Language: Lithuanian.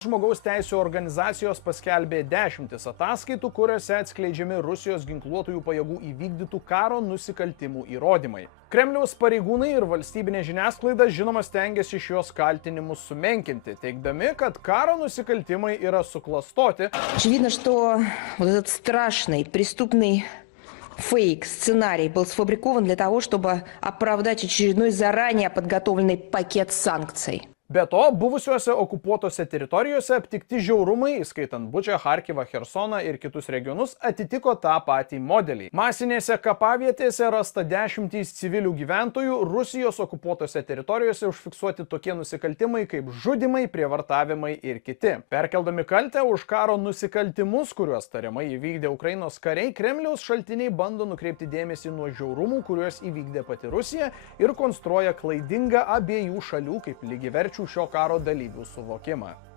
Žmogaus teisų organizacijos paskelbė 10 ataskaitų, kuriuose atskleidžiami Rusijos ginkluotųjų pajėgų įvykdytų karo nusikaltimų įrodymai. Kremliaus pareigūnai ir valstybinė žiniasklaida žinoma stengiasi šios kaltinimus sumenkinti, teigdami, kad karo nusikaltimai yra suklastoti. Очевидно, что вот этот страшный преступный фейк, сценарий был сфабрикован для того, чтобы оправдать очередной заранее подготовленный пакет санкций. Be to, buvusiuose okupuotose teritorijose aptikti žiaurumai, įskaitant Bučą, Charkivą, Chersoną ir kitus regionus, atitiko tą patį modelį. Masinėse kapavietėse rasta 10 civilių gyventojų, Rusijos okupuotose teritorijose užfiksuoti tokie nusikaltimai kaip žudimai, prievartavimai ir kiti. Perkeldami kaltę už karo nusikaltimus, kuriuos tariamai įvykdė Ukrainos kariai, Kremliaus šaltiniai bando nukreipti dėmesį nuo žiaurumų, kuriuos įvykdė pati Rusija ir konstruoja klaidingą abiejų šalių kaip lygiaverčių šio karo dalyvių suvokimą.